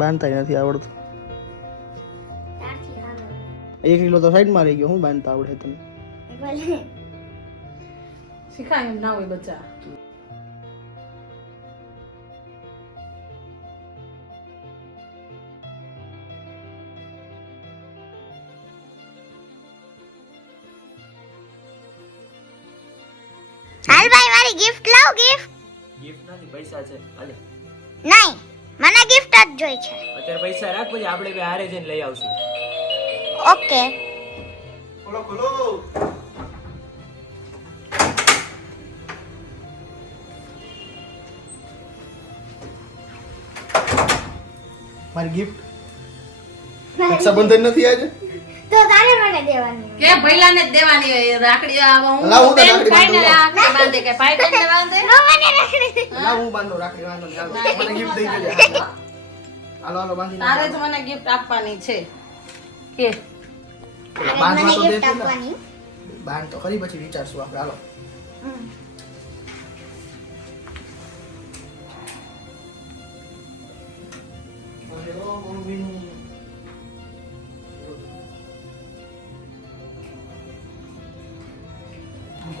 બાંધતા નથી આવડતું. 1 કિલો તો સાઈડમાં રહી ગયો. હું બાંધતા આવડે તને? શીખાય એમ ના હોય બચ્ચા. હાલ ભાઈ મારી ગિફ્ટ લાવ. ગિફ્ટ નથી, પૈસા છે. હાલે નહીં, મને ગિફ્ટ જ જોઈ છે. અત્યારે પૈસા રાખ, પછી આપણે બે હારે જઈને લઈ આવશું. ઓકે. ખોલો ખોલો. મારી ગિફ્ટ રક્ષાબંધન નથી આજે તો તારે મને દેવાની. કે ભઈલાને જ દેવાની હોય રાખડી. આવા હું લાવ, હું તો બેન રાખડી ભાઈને બાંધું. રાખડી બાંધે કે ભાઈ બેનને બાંધે. નો મને રાખડી. ના હું બાંધો રાખડી વાંધો નહીં. હાલો મને ગિફ્ટ દઈ દેજે. હાલો હાલો બાંધી તારે જ મને ગિફ્ટ આપવાની છે કે બાંધવા મને તો ગિફ્ટ દેજો ને. આપવાની. બાંધ તો ખરી, પછી વિચારશું આપણે. હાલો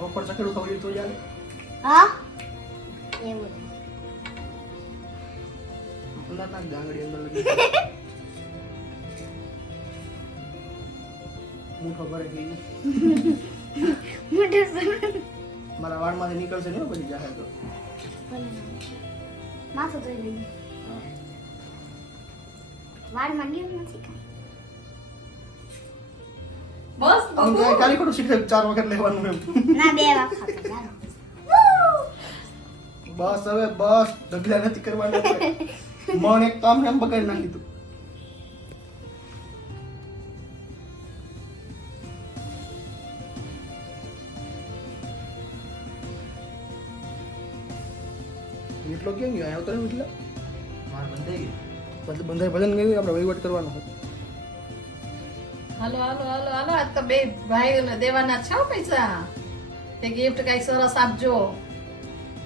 પ્રોપર ચકેડું ખબર તો ચાલે. હા એવું. અંદર નાખ દે, આંગળી અંદર લગી. મૂઠો ભરે ગઈ. મારા વાળમાંથી નીકળશે ને પછી જાહે તો. માથું ધોઈ લઈ. વાળ માંગ્યું નથી કાંઈ. બસ આમ તો ખાલી ખોટું શીખે 4 વખત લેવાનું એમ. ના 2 વખત ચાલો. બસ હવે બસ ઢગલા નથી કરવાના આપણે. મન એક કામ એમ બગાડી નાખી તું. એટલો કેમ ગયો? આવ્યો તો એટલે માર બંધાઈ ગયું. પછી બંધાઈ ભજન ગયું, આપણે વહીવટ કરવાનો હતો. હાલો હાલો હાલો હાલો આજ તો બે ભાઈઓને દેવાના છે હો પૈસા. તે ગિફ્ટ કઈક સરસ આપજો.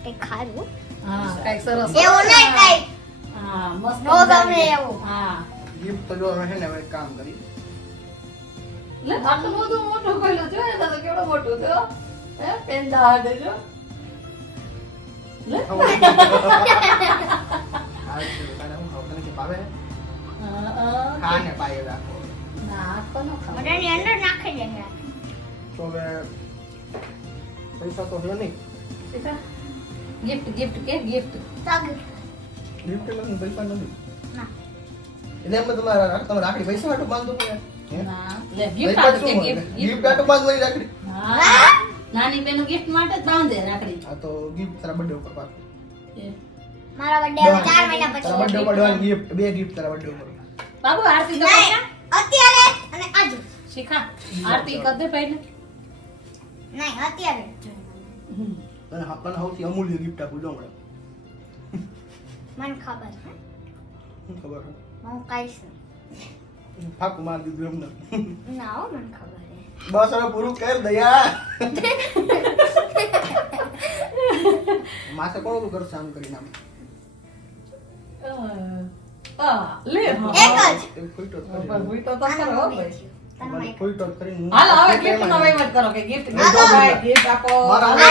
તે ખારું. હા કઈક સરસ. એવું નહીં કાંઈ. હા મસ્ત. નો ગમે એવું. હા ગિફ્ટ તો જો હવે છે ને હવે એક કામ કરી. લે આટલું બધું મોટું કઈલું જો એને તો કેવડો મોટું થયો. હે પેંડા હાડે જો. લે આ છે તારે હું ખાવ તને કે ભાવે? ખા ને પાયે રાખો. ના આખો નો ખાવ. મોઢાની અંદર નાખી દે. તો હવે પૈસા તો છે નહીં. ગિફ્ટ ગિફ્ટ કે ગિફ્ટ. ગિફ્ટ નથી, પૈસા નથી. ના. એટલે એમ તમે રાખડી પૈસા હાટું બાંધો પડે. ના લે ગિફ્ટ ગિફ્ટ આપે કે ગિફ્ટ ગિફ્ટ હાટું બાંધવાની રાખડી. હા નાની બેનો ગિફ્ટ માટે જ બાંધે રાખડી. આ તો ગિફ્ટ તારા બર્થડે ઉપર પાછું. મારા બર્થડે 4 મહિના તારા બર્થડે પછી. ઉપર દેવાની ગિફ્ટ, 2 ગિફ્ટ તારા બર્થડે ઉપર. બાબુ આરતી તો નહીં, અત્યારે અને આજે. શીખા આરતી કર દે ભાઈને. નહીં, અત્યારે. અને આપણને સૌથી અમૂલ્ય ગિફ્ટ આપું જો હમણાં. મને ખબર છે. શું ખબર છે? હું કહીશ. ફાકું માર દીધું એમને. ના હો, મને ખબર છે. બસ હવે પૂરું કર દયા. માથે કોણ કરશે આમ કરીને આમ? લે એક જ. એક ફૂટો જ પણ કરીને. ભૂઈટો તો ખરો હો ભાઈ. તમારે ફૂટો જ કરીને હું હાલો હવે ગિફ્ટ નો વહીવટ કરો કે ગિફ્ટ ગિફ્ટ ગિફ્ટ આપો. મારા ના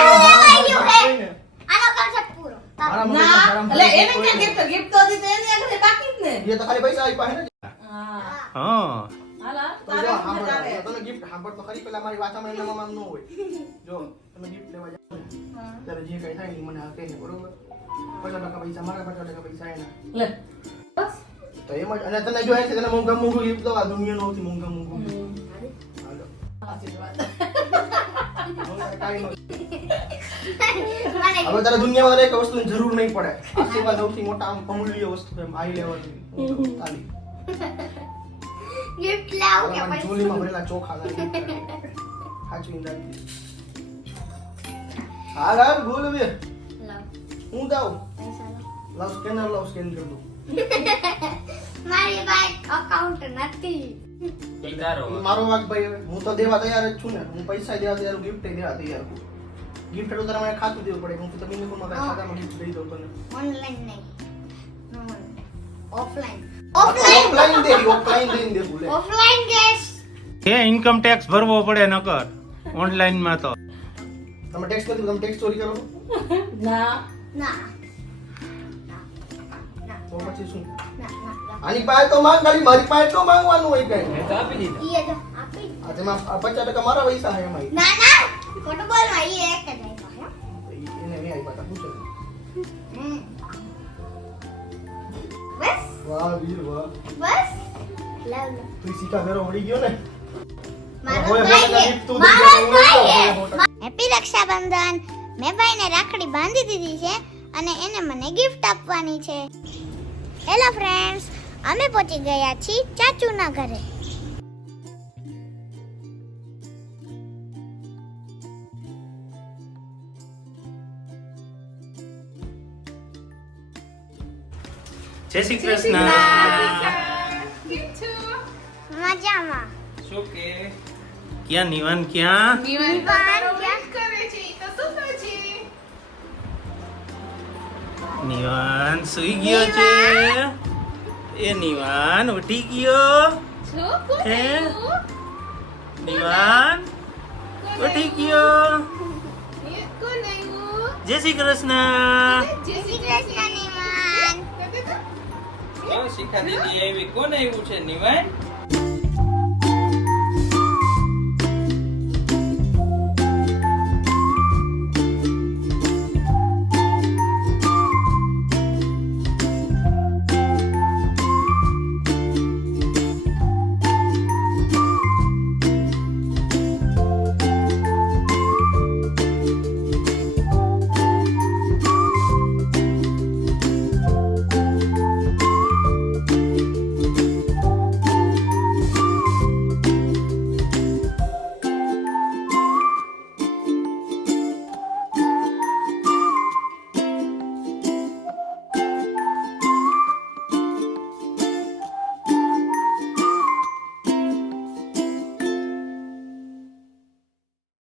આનો concept પૂરો. મારા મમ્મી એટલે એને ક્યાં ગિફ્ટ ગિફ્ટ તો હતી તો એની આગળ બાકી જ ને. એ તો ખાલી પૈસા આપ્યા હે ને. હા હા હાલો તો તારે જો શું સાંભળો, ચાલે? તને ગિફ્ટ સાંભળ તો ખરી, પેલા મારી વાતામાં એના મામા ન હોય. જો તમે ગિફ્ટ લેવા જાવ ને ત્યારે જે કઈ થાય ને ઈ મને આ કહીને, બરોબર? 50% પૈસા મારા, 50% પૈસા એના. લે બસ તો એમ જ. અને તને જો હે છે તને મોંઘા મોંઘું ગિફ્ટ દો, આ દુનિયાનું સૌથી મોંઘા મોંઘું gift. હાલો. આશીર્વાદ. હવે કાંઈ ન. મને હવે તારે દુનિયામાં એક વસ્તુની જરૂર નહીં પડે. આશીર્વાદ સૌથી મોટા આમ અમૂલ્ય વસ્તુ એમ હાઈ લેવલની. તાલી. gift લાવ કે મારી પૈસા. ઝોલીમાં ભરેલા ચોખા લાવી. સાચવીને રાખી. હાલ હાલ બોલ હવે. લાવ. હું જાઉં. પૈસા લાવ. લાવ સ્કેનર લાવ, સ્કેન કરી દઉં. મારી પાસે account નથી. ઈ તારો મારો વાક ભાઈ હવે. હું તો દેવા તૈયાર જ છું ને. હું પૈસા દેવા તૈયાર, ગિફ્ટ દેવા તૈયાર છું. ગિફ્ટ એટલું તારે મને ખાતું દેવું પડે. હું તો મિનિમમ ખાતામાં ગિફ્ટ દઈ દઉં તને. Online નહીં. No, ઓફલાઈન ઓફલાઈન દઈને દેવું લે. ઓફલાઈન ગેસ કે ઇન્કમ ટેક્સ ભરવો પડે નકર ઓનલાઈન માં તો તમે ટેક્સ નથી, તમે ટેક્સ ચોરી કરો છો? ના ના તો પછી શું? ના આની પાસે તો માંગ, ખાલી મારી પાસે એટલું માંગવાનું હોય કઈ. મેં તો આપી દીધા. ઈ જો આપી આ તેમાં આ 50% મારા પૈસા છે એમાં. ના ખોટું બોલવા ઈ એક જ આપ્યો એને મેં આપ્યા હતા, પૂછો. બસ વાહ વીર વાહ, બસ લવ તું સિક્કા ફેરો વળી ગયો ને. મારો હોય ભાઈ મોટા છે. gift તું મારો દે, હું ભાઈ હોય છે. મોટા. હેપી રક્ષાબંધન. મેં ભાઈને રાખડી બાંધી દીધી છે અને એને મને ગિફ્ટ આપવાની છે. હેલો ફ્રેન્ડ્સ, અમે પહોંચી ગયા છીએ ચાચુના ઘરે. જય શ્રી કૃષ્ણ મજામાં. શું કે ક્યાં નિવાન ક્યાં નિવાન સુઈ ગયો છે એ નિવાન ઉઠી ગયો હે નિવાન ઉઠી ગયો જય શ્રી કૃષ્ણ જય શ્રી કૃષ્ણ નિવાન. શિખા દીદી આવી, કોણ આવ્યું છે નિવાન?